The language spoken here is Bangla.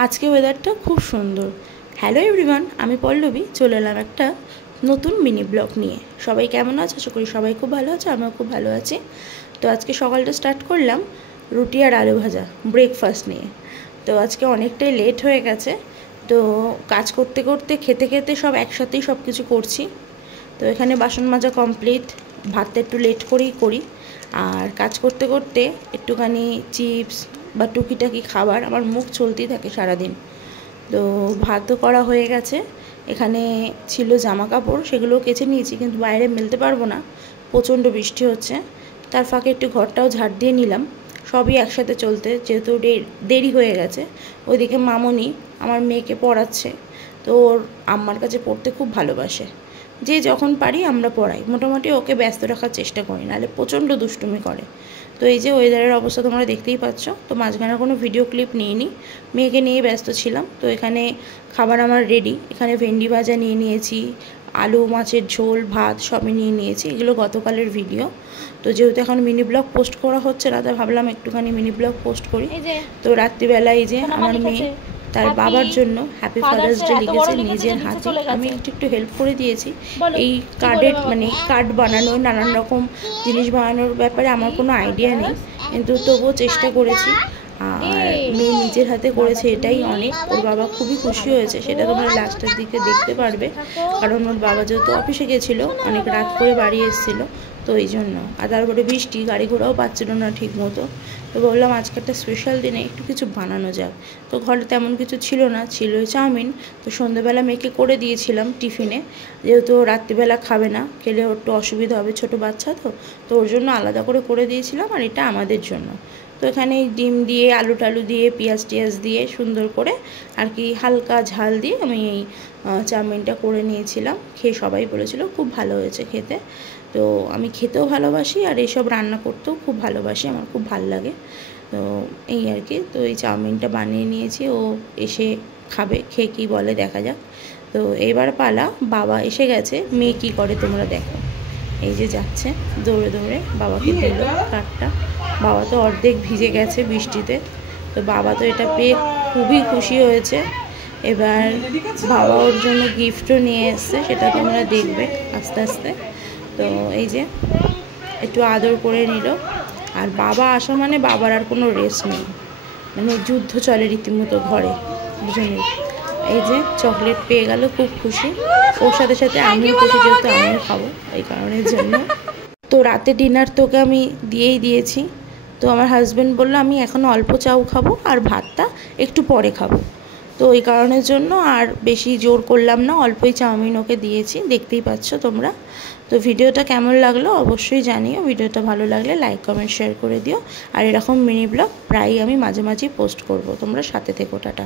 আজকে ওয়েদারটা খুব সুন্দর। হ্যালো এভরিওয়ান, আমি পল্লবী চলে এলাম একটা নতুন মিনি ব্লগ নিয়ে। সবাই কেমন আছে? আশা করি সবাই খুব ভালো আছে, আমিও খুব ভালো আছি। তো আজকে সকালটা স্টার্ট করলাম রুটি আর আলু ভাজা ব্রেকফাস্ট নিয়ে। তো আজকে অনেকটাই লেট হয়ে গেছে, তো কাজ করতে করতে খেতে খেতে সব একসাথেই সব কিছু করছি। তো এখানে বাসন মাজা কমপ্লিট, ভাতটা একটু লেট করেই করি, আর কাজ করতে করতে একটুখানি চিপস বা টুকিটাকি খাবার আমার মুখ চলতেই থাকে সারাদিন। তো ভাতও করা হয়ে গেছে, এখানে ছিল জামা কাপড়, সেগুলো কেচে নিয়েছি, কিন্তু বাইরে মেলতে পারবো না, প্রচণ্ড বৃষ্টি হচ্ছে। তার ফাঁকে একটু ঘরটাও ঝাড় দিয়ে নিলাম, সবই একসাথে চলতে, যেহেতু দেরি হয়ে গেছে। ওইদিকে মামনি আমার মেয়েকে পড়াচ্ছে, তো ওর আম্মার কাছে পড়তে খুব ভালোবাসে, যে যখন পারি আমরা পড়াই, মোটামুটি ওকে ব্যস্ত রাখার চেষ্টা করি, নাহলে প্রচণ্ড দুষ্টুমি করে। তো এই যে ওয়েদারের অবস্থা তোমরা দেখতেই পাচ্ছ। তো মাঝখানে কোনো ভিডিও ক্লিপ নিইনি, মেয়েকে নিয়ে ব্যস্ত ছিলাম। তো এখানে খাবার আমার রেডি, এখানে ভেন্ডি ভাজা নিয়ে নিয়েছি, আলু মাছের ঝোল, ভাত সবই নিয়ে নিয়েছি, এগুলো গতকালের ভিডিও। তো যেহেতু এখন মিনি ব্লগ পোস্ট করা হচ্ছে না, তাই ভাবলাম একটুখানি মিনি ব্লগ পোস্ট করি। তো রাত্রিবেলা এই যে আমার মেয়ে তার বাবার জন্য হ্যাপি ফাদার্স ডে লিখেছে নিজের হাতে। আমি একটু হেল্প করে দিয়েছি এই কার্ডের, মানে কার্ড বানানোর, নানান রকম জিনিস বানানোর ব্যাপারে আমার কোনো আইডিয়া নেই, কিন্তু তবুও চেষ্টা করেছি। আর মেয়ে নিজের হাতে করেছে, এটাই অনেক। ওর বাবা খুবই খুশি হয়েছে, সেটা তোমরা লাস্টের দিকে দেখতে পারবে, কারণ ওর বাবা যেহেতু অফিসে গেছিলো, অনেক রাত করে বাড়ি এসেছিলো, তো এই জন্য। আর তারপরে বৃষ্টি, গাড়ি ঘোড়াও পাচ্ছিল না ঠিক মতো। তো বললাম আজকে একটা স্পেশাল দিনে একটু কিছু বানানো যাক। তো ঘরে তেমন কিছু ছিল না, ছিল চাউমিন। তো সন্ধ্যেবেলা মেয়েকে করে দিয়েছিলাম টিফিনে, যেহেতু রাত্রিবেলা খাবে না, খেলে ওর একটু অসুবিধা হবে, ছোটো বাচ্চা তো ওর জন্য আলাদা করে দিয়েছিলাম, আর এটা আমাদের জন্য। তো এখানে ডিম দিয়ে, আলু টালু দিয়ে, পেঁয়াজ টিয়াজ দিয়ে সুন্দর করে আর কি হালকা ঝাল দিয়ে আমি এই চাউমিনটা করে নিয়েছিলাম। খেয়ে সবাই বলেছিল খুব ভালো হয়েছে খেতে। তো আমি খেতেও ভালোবাসি, আর এইসব রান্না করতেও খুব ভালোবাসি, আমার খুব ভালো লাগে। তো এই আর কি। তো এই চাউমিনটা বানিয়ে নিয়েছি, ও এসে খাবে, খেয়ে কী বলে দেখা যাক। তো এইবার পালা, বাবা এসে গেছে, মেয়ে কী করে তোমরা দেখো। এই যে যাচ্ছে দৌড়ে দৌড়ে, বাবাকে দিল কার্ডটা। বাবা তো অর্ধেক ভিজে গেছে বৃষ্টিতে, তো বাবা তো এটা পেয়ে খুবই খুশি হয়েছে। এবার বাবা ওর জন্য গিফটও নিয়ে এসছে, সেটা তোমরা দেখবে আস্তে আস্তে। তো এই যে একটু আদর করে নিল। আর বাবা আসা মানে বাবার আর কোনো রেস্ট নেই, মানে যুদ্ধ চলে রীতিমতো ঘরে, বুঝেনি। এই যে চকলেট পেয়ে গেল, খুব খুশি। ওর সাথে সাথে আমিও খুশি, যেহেতু আমিও খাবো এই কারণের জন্য। তো রাতে ডিনার তোকে আমি দিয়েই দিয়েছি। তো আমার হাজব্যান্ড বললো আমি এখনও অল্প চাউ খাবো, আর ভাতটা একটু পরে খাবো। তো এই কারণের জন্য আর বেশি জোর করলাম না, অল্পই চাউমিন ওকে দিয়েছি, দেখতেই পাচ্ছ তোমরা। তো ভিডিওটা কেমন লাগলো অবশ্যই জানিও, ভিডিওটা ভালো লাগলে লাইক কমেন্ট শেয়ার করে দিও। আর এরকম মিনি ব্লগ প্রায়ই আমি মাঝে মাঝেই পোস্ট করব, তোমরা সাথে থেকো। টাটা।